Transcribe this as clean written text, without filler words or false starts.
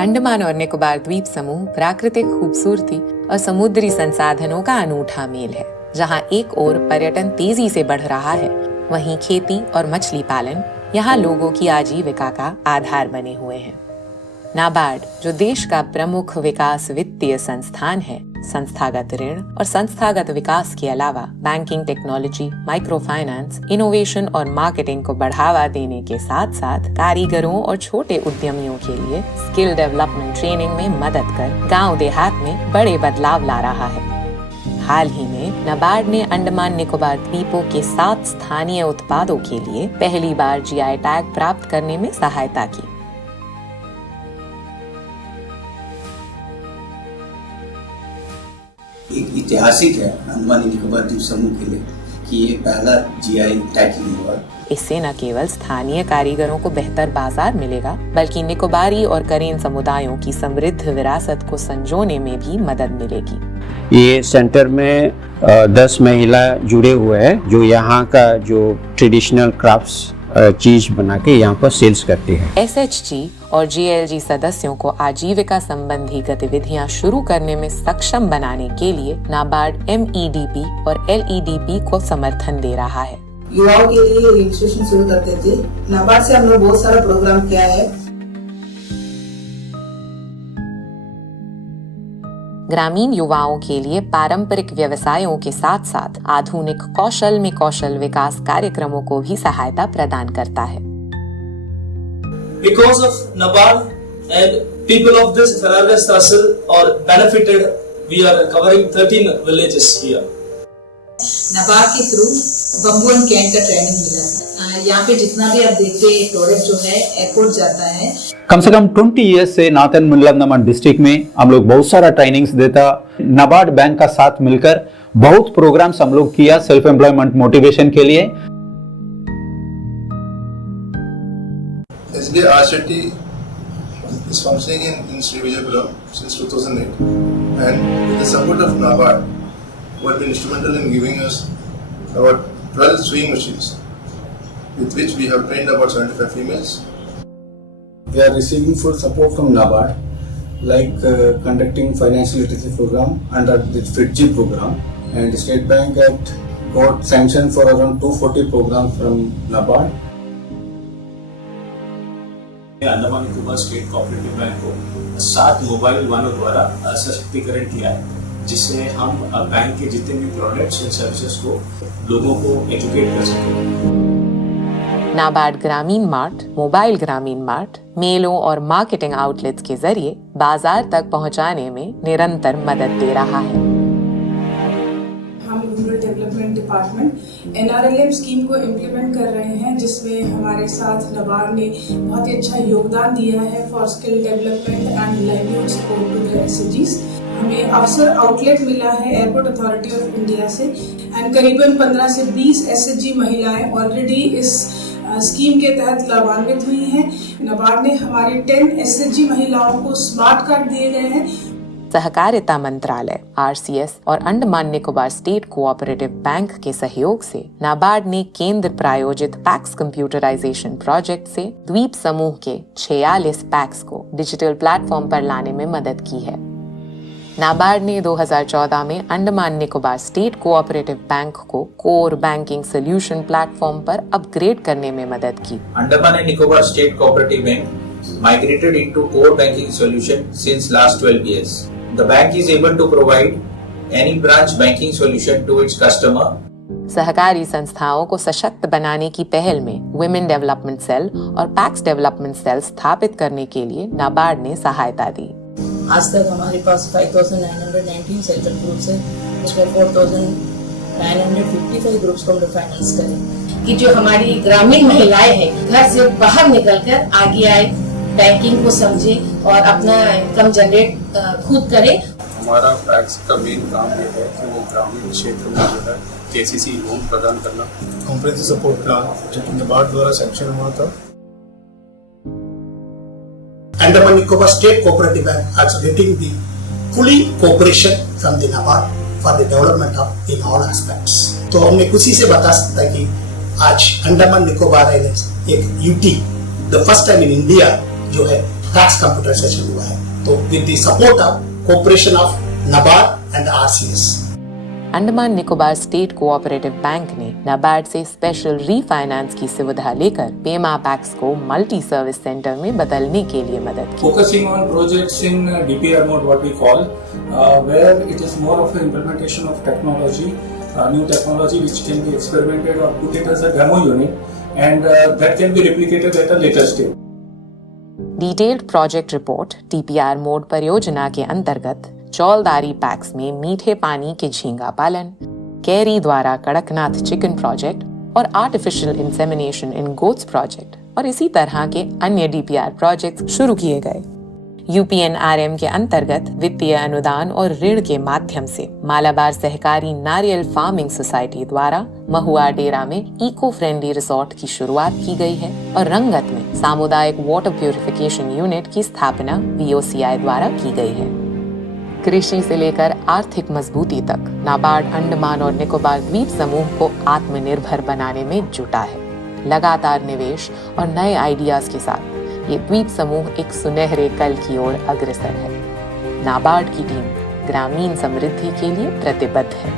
अंडमान और निकोबार द्वीप समूह प्राकृतिक खूबसूरती और समुद्री संसाधनों का अनूठा मेल है। जहां एक ओर पर्यटन तेजी से बढ़ रहा है, वहीं खेती और मछली पालन यहाँ लोगों की आजीविका का आधार बने हुए हैं। नाबार्ड, जो देश का प्रमुख विकास वित्तीय संस्थान है, संस्थागत ऋण और संस्थागत विकास के अलावा banking technology, micro finance, innovation और मार्केटिंग को बढ़ावा देने के साथ साथ कारीगरों और छोटे उद्यमियों के लिए स्किल डेवलपमेंट ट्रेनिंग में मदद कर गांव देहात में बड़े बदलाव ला रहा है। हाल ही में नाबार्ड ने अंडमान निकोबार द्वीपों के 7 स्थानीय उत्पादों के लिए पहली बार जीआई टैग प्राप्त करने में सहायता की। एक ऐतिहासिक है अंडमान निकोबार द्वीप समूह के लिए कि ये पहला जीआई टैग हुआ। इससे न केवल स्थानीय कारीगरों को बेहतर बाजार मिलेगा, बल्कि निकोबारी और करेन समुदायों की समृद्ध विरासत को संजोने में भी मदद मिलेगी। ये सेंटर में 10 महिला जुड़े हुए हैं जो यहाँ का जो ट्रेडिशनल क्राफ्ट्स चीज बना के यहाँ पर सेल्स करती है। एसएचजी और जीएलजी सदस्यों को आजीविका संबंधी गतिविधियां शुरू करने में सक्षम बनाने के लिए नाबार्ड एमईडीपी और एलईडीपी को समर्थन दे रहा है। युवाओं के लिए रजिस्ट्रेशन शुरू करते थे। नाबार्ड से हम लोग बहुत सारा प्रोग्राम किया है। ग्रामीण युवाओं के लिए पारंपरिक व्यवसायों के साथ साथ आधुनिक कौशल में कौशल विकास कार्यक्रमों को भी सहायता प्रदान करता है। Because of NABARD and people of this Ferragas Tehsil are benefited, we are covering 13 villages here. NABARD के थ्रू बम्बू एंड कैन का ट्रेनिंग मिला है। यहाँ पे जितना भी आप देखते हैं प्रोडक्ट जो है एयरपोर्ट जाता है। कम से कम 20 इयर्स से नॉर्थ एंड अंडमान डिस्ट्रिक्ट में हम लोग बहुत सारा ट्रेनिंग्स देता। नाबार्ड बैंक का साथ मिलकर बहुत प्रोग्राम्स हम लोग किया सेल्फ एम्प्लॉयमेंट मोटिवेशन के लिए। SBI RCT is functioning in Sri Vijayapuram since 2008, and with the support of NABARD, who have been instrumental in giving us about 12 sewing machines, with which we have trained about 75 females. We are receiving full support from NABARD, like conducting financial literacy program under the FITG program, and State Bank had got sanction for around 240 programs from NABARD. Andaman Nicobar state cooperative bank को 7 mobile वाहनों द्वारा सशक्तिकरण किया है, जिससे हम bank के जितने भी प्रोडक्ट्स एंड सर्विसेज को लोगों को एजुकेट कर सकें। नाबार्ड ग्रामीण मार्ट, मोबाइल ग्रामीण मार्ट, मेलों और मार्केटिंग आउटलेट्स के जरिए बाजार तक पहुंचाने में निरंतर मदद दे रहा है। Rural development department NRLM scheme को इम्प्लीमेंट कर रहे हैं, जिसमें हमारे साथ नाबार्ड ने बहुत ही अच्छा योगदान दिया है for skill development and livelihood support to the SHGs। हमें अवसर आउटलेट मिला है एयरपोर्ट अथॉरिटी ऑफ इंडिया से, एंड करीबन 15 से 20 SHG महिलाएं ऑलरेडी इस स्कीम के तहत लाभान्वित हुई हैं। नाबार्ड ने हमारे 10 SHG महिलाओं को स्मार्ट कार्ड दिए गए हैं। सहकारिता मंत्रालय RCS और Andaman Nicobar state cooperative bank के सहयोग से नाबार्ड ने केंद्र प्रायोजित पैक्स कंप्यूटराइजेशन प्रोजेक्ट से द्वीप समूह के 46 पैक्स को डिजिटल प्लेटफॉर्म पर लाने में मदद की है। नाबार्ड ने 2014 में Andaman Nicobar state cooperative bank को कोर बैंकिंग सोल्यूशन प्लेटफॉर्म पर अपग्रेड करने में मदद की। Andaman and Nicobar state cooperative bank migrated into core banking solution since last 12 years. The bank is able to provide any branch banking solution to its customer. सहकारी संस्थाओं को सशक्त बनाने की पहल में वुमेन डेवलपमेंट सेल और पैक्स डेवलपमेंट सेल स्थापित करने के लिए नाबार्ड ने सहायता दी। आज तक हमारे पास 5,919 सेल्फ हेल्प ग्रुप्स है, उसमें 4,955 ग्रुप्स को हम फाइनेंस करें कि जो हमारी ग्रामीण महिलाएं हैं घर से बाहर निकलकर आगे आए, बैंकिंग को समझे और अपना इनकम जनरेट खुद करें। हमारा पैक्स का मेन काम ये है कि वो ग्रामीण क्षेत्र में जो है KCC लोन प्रदान करना। कॉम्प्रिहेंसिव सपोर्ट प्लान जो कि नाबार्ड द्वारा सैंक्शन हुआ था। Andaman Nicobar State Cooperative Bank is getting the fully cooperation from the NABARD for the development of in all aspects. तो हमने खुशी से बता सकता है कि आज अंडमान निकोबार आइलैंड्स एक UT the first time in India जो है टैक्स कंप्यूटराइजेशन हुआ है। तो with the support of cooperation of NABARD and RCS, Andaman Nicobar state cooperative bank ने नाबार्ड से स्पेशल रीफाइनेंस की सुविधा लेकर पेमा पैक्स को मल्टी सर्विस सेंटर में बदलने के लिए मदद की। Focusing on projects in DPR mode, what we call, where it is more of an implementation of technology, new technology which can be experimented or put it as a demo unit, and that can be replicated at a later stage. Detailed project report DPR mode परियोजना के अंतर्गत चौलदारी PACS में मीठे पानी के झींगा पालन, carry द्वारा कड़कनाथ चिकन प्रोजेक्ट और आर्टिफिशियल इंसेमिनेशन इन गोट्स प्रोजेक्ट और इसी तरह के अन्य DPR प्रोजेक्ट्स शुरू किए गए। UPNRM के अंतर्गत वित्तीय अनुदान और ऋण के माध्यम से मालाबार सहकारी नारियल फार्मिंग सोसाइटी द्वारा महुआ डेरा में इको फ्रेंडली रिसोर्ट की शुरुआत की गई है और रंगत में सामुदायिक वाटर प्यूरिफिकेशन यूनिट की स्थापना VOCI द्वारा की गई है। कृषि से लेकर आर्थिक मजबूती तक नाबार्ड अंडमान और निकोबार द्वीप समूह को आत्मनिर्भर बनाने में जुटा है। लगातार निवेश और नए आइडियाज के साथ ये द्वीप समूह एक सुनहरे कल की ओर अग्रसर है। नाबार्ड की टीम ग्रामीण समृद्धि के लिए प्रतिबद्ध है।